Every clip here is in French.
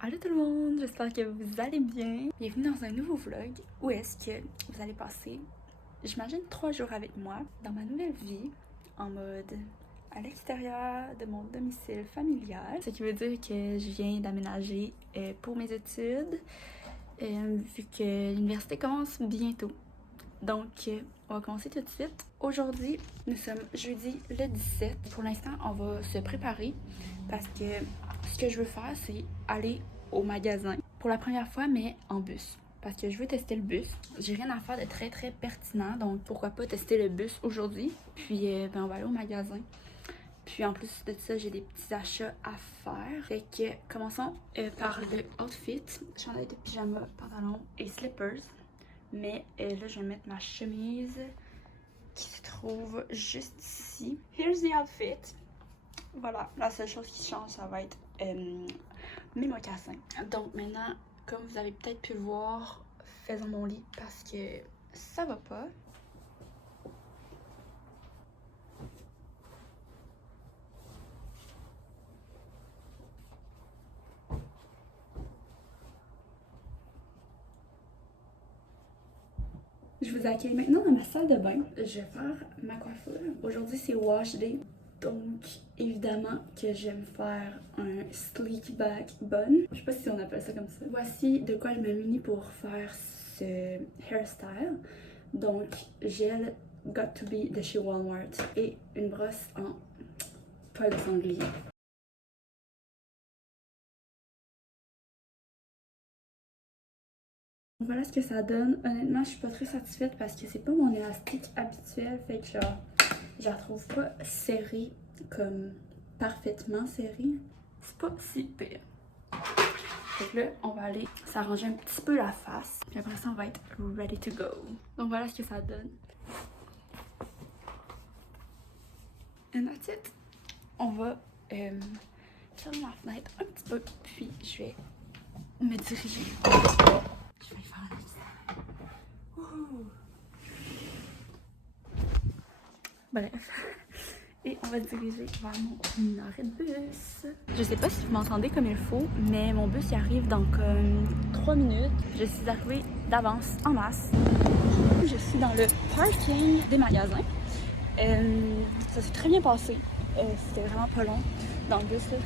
Allô tout le monde, j'espère que vous allez bien. Bienvenue dans un nouveau vlog où est-ce que vous allez passer, j'imagine, 3 jours avec moi dans ma nouvelle vie en mode à l'extérieur de mon domicile familial. Ce qui veut dire que je viens d'aménager pour mes études vu que l'université commence bientôt. Donc, on va commencer tout de suite. Aujourd'hui, nous sommes jeudi le 17. Pour l'instant, on va se préparer parce que ce que je veux faire, c'est aller au magasin pour la première fois, mais en bus. Parce que je veux tester le bus. J'ai rien à faire de très très pertinent, donc pourquoi pas tester le bus aujourd'hui. Puis, on va aller au magasin. Puis en plus de ça, j'ai des petits achats à faire. Fait que commençons par le outfit. Chandail de pyjama, pantalon et slippers. Mais là, je vais mettre ma chemise qui se trouve juste ici. Here's the outfit. Voilà, la seule chose qui change, ça va être mes mocassins. Donc maintenant, comme vous avez peut-être pu le voir, faisons mon lit parce que ça va pas. Je vous accueille maintenant dans ma salle de bain. Je vais faire ma coiffure. Aujourd'hui, c'est wash day. Donc, évidemment que je vais me faire un sleek back bun. Je sais pas si on appelle ça comme ça. Voici de quoi je me munis pour faire ce hairstyle. Donc, gel Got To Be de chez Walmart et une brosse en poil de sanglier. Voilà ce que ça donne. Honnêtement, je suis pas très satisfaite parce que c'est pas mon élastique habituel. Fait que genre, je la trouve pas serrée comme parfaitement serrée. C'est pas si pire. Fait que là, on va aller s'arranger un petit peu la face. Puis après ça, on va être ready to go. Donc voilà ce que ça donne. And that's it. On va fermer la fenêtre un petit peu. Puis je vais me diriger. Je vais faire un Bref. Et on va se diriger vers mon arrêt de bus. Je sais pas si vous m'entendez comme il faut, mais mon bus y arrive dans comme 3 minutes. Je suis arrivée d'avance en masse. Je suis dans le parking des magasins. Ça s'est très bien passé. C'était vraiment pas long dans le bus là.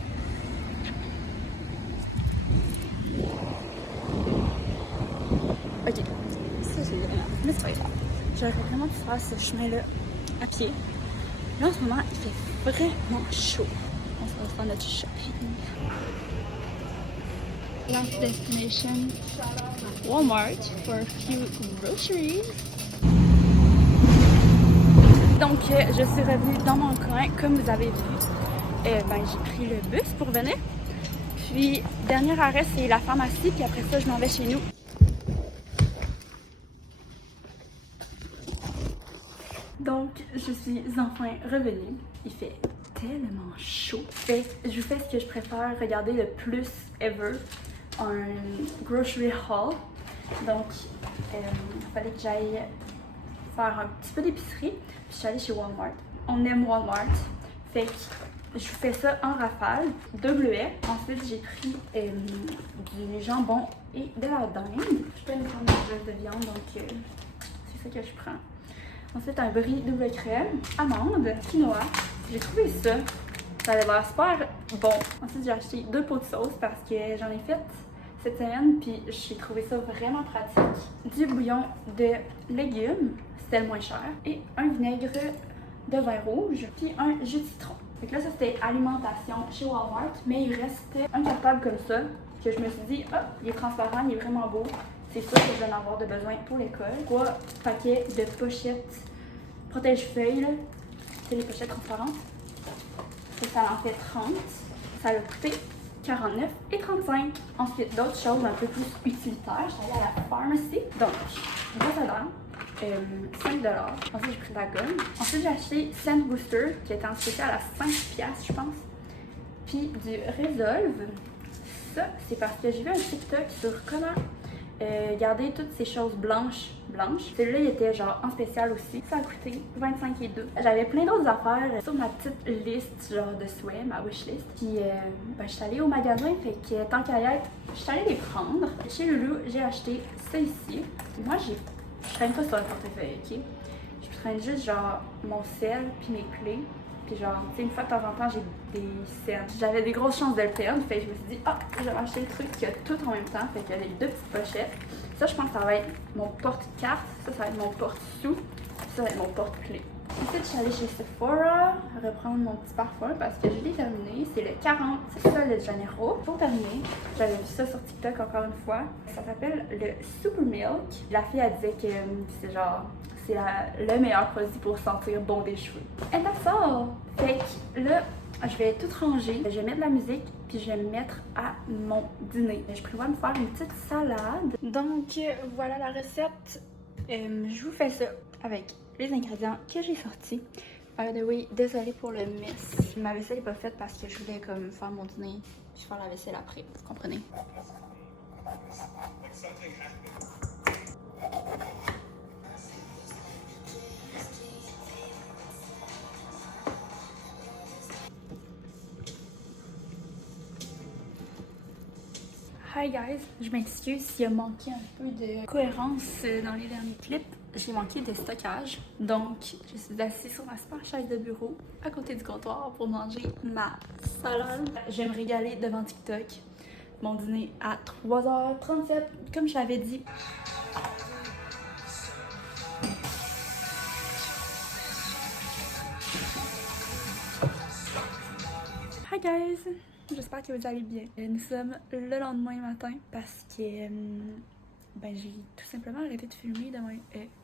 Ok, ça c'est vraiment, mais c'est pas grave. J'aurais vraiment pu faire ce chemin-là à pied. Là en ce moment, il fait vraiment chaud. On se va faire notre shopping. Last destination, Walmart for a few groceries. Donc, je suis revenue dans mon coin. Comme vous avez vu, j'ai pris le bus pour venir. Puis, dernier arrêt, c'est la pharmacie. Puis après ça, je m'en vais chez nous. Donc, je suis enfin revenue. Il fait tellement chaud. Fait que je vous fais ce que je préfère regarder le plus ever, un grocery haul. Donc, il fallait que j'aille faire un petit peu d'épicerie. Puis je suis allée chez Walmart. On aime Walmart. Fait que je vous fais ça en rafale, doublet. Ensuite, j'ai pris du jambon et de la dinde. Je peux me prendre une de viande, donc c'est ça que je prends. Ensuite, un brie double crème, amande, quinoa. J'ai trouvé ça. Ça avait l'air super bon. Ensuite, j'ai acheté 2 pots de sauce parce que j'en ai fait cette semaine, puis j'ai trouvé ça vraiment pratique. Du bouillon de légumes, c'était le moins cher. Et un vinaigre de vin rouge, puis un jus de citron. Donc là, ça c'était alimentation chez Walmart, mais il restait un cartable comme ça, que je me suis dit, ah, il est transparent, il est vraiment beau. C'est sûr que je vais en avoir de besoin pour l'école. 3 paquets de pochettes protège-feuilles, là. C'est les pochettes transparentes. Et ça en fait 30. Ça a coûté 49 et 35. Ensuite, d'autres choses un peu plus utilitaires. Je suis allée à la pharmacie. Donc, brosse à dents, 5$. Ensuite, j'ai pris de la gomme. Ensuite, j'ai acheté Scent Booster, qui était en spécial à 5$, je pense. Puis du Resolve. Ça, c'est parce que j'ai vu un TikTok sur comment garder toutes ces choses blanches. Celui-là, il était genre en spécial aussi. Ça a coûté 25,2 $. J'avais plein d'autres affaires sur ma petite liste genre de souhaits, ma wishlist. Puis ben, je suis allée au magasin, fait que tant qu'à y être, je suis allée les prendre. Chez Lulu, j'ai acheté ça ici. Moi, je traîne pas sur le portefeuille, ok? Je traîne juste genre mon sel puis mes clés. Puis genre, tu sais, une fois de temps en temps, j'ai des scènes. J'avais des grosses chances de le perdre, fait que je me suis dit, ah, je vais acheter le truc qui a tout en même temps. Fait qu'il y a les deux petites pochettes. Ça, je pense que ça va être mon porte-carte. Ça va être mon porte-sous. Ça va être mon porte-clés. Ensuite, je suis allée chez Sephora reprendre mon petit parfum parce que je l'ai terminé. C'est le 40 Sol de Janeiro. Pour terminer, j'avais vu ça sur TikTok encore une fois. Ça s'appelle le Super Milk. La fille, elle disait que c'est genre... c'est le meilleur produit pour sentir bon des cheveux. Et that's all! Fait que là, je vais tout ranger. Je vais mettre de la musique, puis je vais me mettre à mon dîner. Je prévois me faire une petite salade. Donc, voilà la recette. Je vous fais ça avec les ingrédients que j'ai sortis. By the way, désolée pour le mess. Ma vaisselle n'est pas faite parce que je voulais comme faire mon dîner puis faire la vaisselle après, vous comprenez? Hi guys, je m'excuse s'il a manqué un peu de cohérence dans les derniers clips. J'ai manqué de stockage, donc je suis assise sur ma super chaise de bureau à côté du comptoir pour manger ma salade. Je vais me régaler devant TikTok. Mon dîner à 3h37, comme je l'avais dit. Hi guys! J'espère que vous allez bien. Nous sommes le lendemain matin parce que ben, j'ai tout simplement arrêté de filmer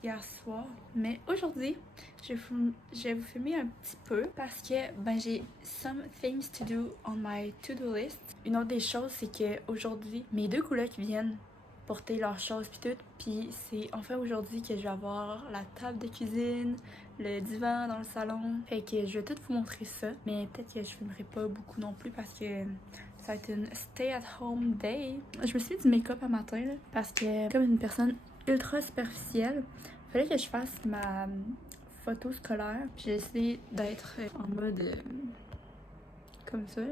hier soir. Mais aujourd'hui, je vais vous filmer un petit peu parce que ben, j'ai some things to do on my to-do list. Une autre des choses, c'est que aujourd'hui, mes deux colocs viennent porter leurs choses puis tout. Puis c'est enfin aujourd'hui que je vais avoir la table de cuisine, le divan dans le salon. Fait que je vais tout vous montrer ça. Mais peut-être que je filmerai pas beaucoup non plus parce que ça va être une stay at home day. Je me suis fait du make-up un matin là, parce que comme une personne ultra superficielle, il fallait que je fasse ma photo scolaire. Puis j'ai essayé d'être en mode comme ça.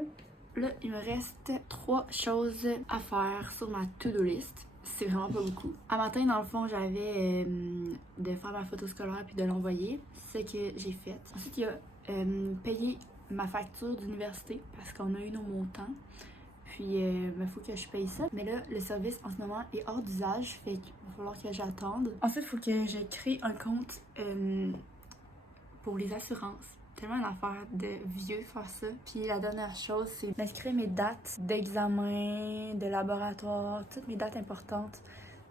Là, il me reste 3 choses à faire sur ma to-do list. C'est vraiment pas beaucoup. Un matin, dans le fond, j'avais de faire ma photo scolaire puis de l'envoyer. C'est ce que j'ai fait. Ensuite, il y a payer ma facture d'université parce qu'on a eu nos montants. Puis, il faut que je paye ça. Mais là, le service en ce moment est hors d'usage. Fait qu'il va falloir que j'attende. Ensuite, il faut que je crée un compte pour les assurances. Tellement une affaire de vieux faire ça. Puis la dernière chose, c'est d'inscrire mes dates d'examen, de laboratoire, toutes mes dates importantes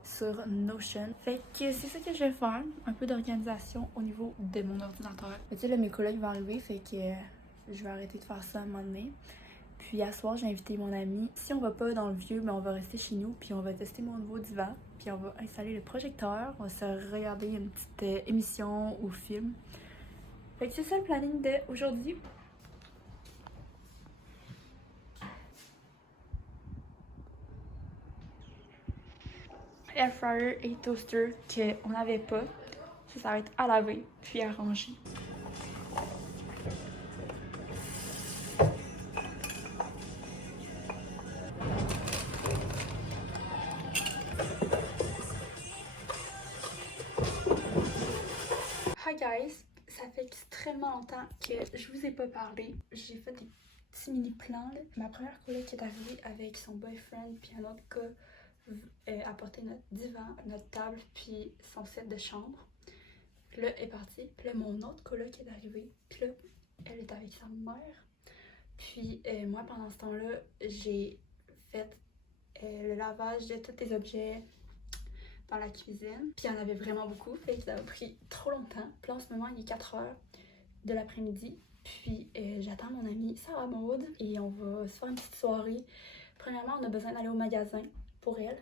sur Notion. Fait que c'est ça que je vais faire. Un peu d'organisation au niveau de mon ordinateur. Mais tu sais, là, mes collègues vont arriver, fait que je vais arrêter de faire ça à un moment donné. Puis à soir, j'ai invité mon ami. Si on va pas dans le vieux, mais on va rester chez nous, puis on va tester mon nouveau divan. Puis on va installer le projecteur. On va se regarder une petite émission ou film. Fait que c'est ça le planning d'aujourd'hui. Air fryer et toaster qu'on n'avait pas. Ça va être à laver puis à ranger. Hi guys! Ça fait extrêmement longtemps que je vous ai pas parlé. J'ai fait des petits mini plans. Là. Ma première collègue qui est arrivée avec son boyfriend puis un autre gars apporter notre divan, notre table puis son set de chambre. Puis là, elle est partie. Puis là, mon autre coloc est arrivée. Puis là, elle est avec sa mère. Puis moi, pendant ce temps-là, j'ai fait le lavage de tous les objets dans la cuisine. Puis il y en avait vraiment beaucoup, fait que ça a pris trop longtemps. Puis là, en ce moment, il est 4h de l'après-midi. Puis j'attends mon amie Sarah Maud et on va se faire une petite soirée. Premièrement, on a besoin d'aller au magasin pour elle.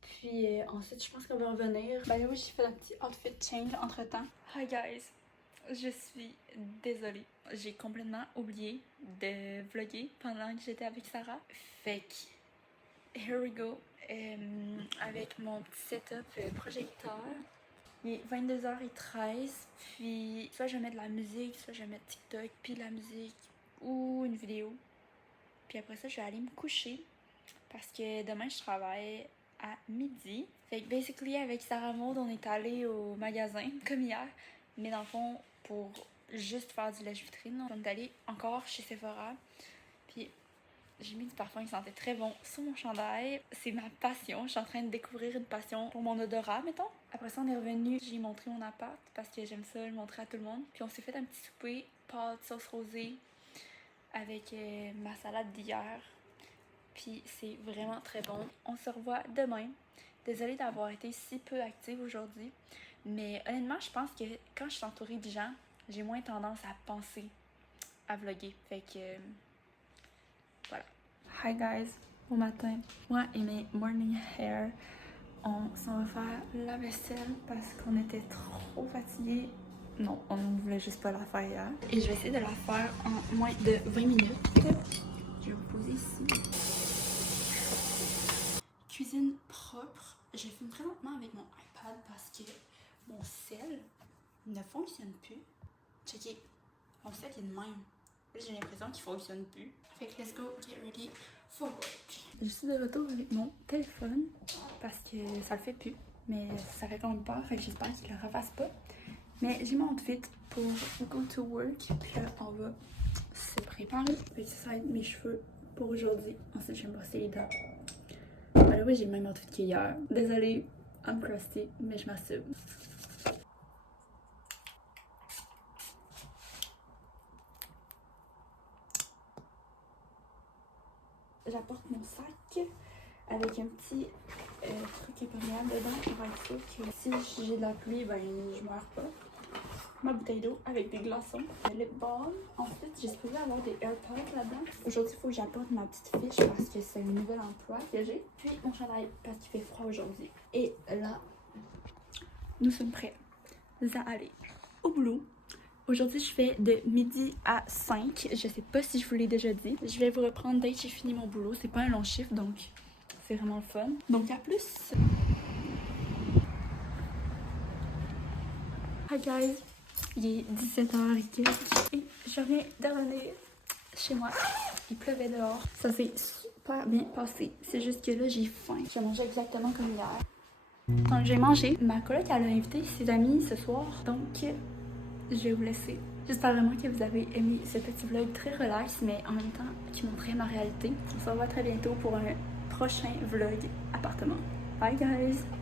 Puis ensuite, je pense qu'on va revenir. Ben oui, j'ai fait un petit outfit change entre-temps. Hi guys! Je suis désolée. J'ai complètement oublié de vlogger pendant que j'étais avec Sarah. Fait que here we go. Avec mon petit setup projecteur. Il est 22h13, puis soit je vais mettre de la musique, soit je vais mettre TikTok, puis de la musique, ou une vidéo. Puis après ça, je vais aller me coucher, parce que demain, je travaille à midi. Fait que basically, avec Sarah Maud, on est allé au magasin, comme hier, mais dans le fond, pour juste faire du lèche-vitrine, on est allé encore chez Sephora, puis j'ai mis du parfum qui sentait très bon sur mon chandail. C'est ma passion. Je suis en train de découvrir une passion pour mon odorat, mettons. Après ça, on est revenu. J'ai montré mon appart parce que j'aime ça le montrer à tout le monde. Puis on s'est fait un petit souper, pâtes, sauce rosée, avec ma salade d'hier. Puis c'est vraiment très bon. On se revoit demain. Désolée d'avoir été si peu active aujourd'hui. Mais honnêtement, je pense que quand je suis entourée de gens, j'ai moins tendance à penser à vlogger. Fait que... voilà. Hi guys, bon matin. Moi et mes morning hair, on s'en va faire la vaisselle parce qu'on était trop fatigués. Non, on ne voulait juste pas la faire hier. Et je vais essayer de la faire en moins de 20 minutes. Je vais vous poser ici. Cuisine propre. Je filme présentement avec mon iPad parce que mon sel ne fonctionne plus. Checkez, mon sel est de même. J'ai l'impression qu'il fonctionne plus. Fait que let's go, get ready for work. Je suis de retour avec mon téléphone parce que ça le fait plus. Mais ça fait quand même peur, fait que j'espère qu'il le refasse pas. Mais j'ai mon outfit pour go to work. Puis là, on va se préparer. Fait que ça va être mes cheveux pour aujourd'hui. Ensuite, je vais me brosser les dents. Alors oui, j'ai le même outfit qu'hier. Désolée, I'm crusty, mais je m'assume. J'apporte mon sac avec un petit truc imperméable dedans pour être sûr que si j'ai de la pluie, ben je meurs pas. Ma bouteille d'eau avec des glaçons, le lip balm. Ensuite, j'ai supposé avoir des AirPods là-dedans. Aujourd'hui, il faut que j'apporte ma petite fiche parce que c'est un nouvel emploi que j'ai. Puis mon chandail parce qu'il fait froid aujourd'hui. Et là, nous sommes prêts à aller au boulot. Aujourd'hui, je fais de midi à 5. Je sais pas si je vous l'ai déjà dit. Je vais vous reprendre dès que j'ai fini mon boulot. C'est pas un long chiffre, donc c'est vraiment le fun. Donc, à plus! Hi guys! Il est 17h et je viens de revenir chez moi. Il pleuvait dehors. Ça s'est super bien passé. C'est juste que là, j'ai faim. J'ai mangé exactement comme hier. Donc, j'ai mangé. Ma coloc, elle a invité ses amis ce soir. Donc, je vais vous laisser. J'espère vraiment que vous avez aimé ce petit vlog très relax, mais en même temps qui montrait ma réalité. On se revoit très bientôt pour un prochain vlog appartement. Bye guys!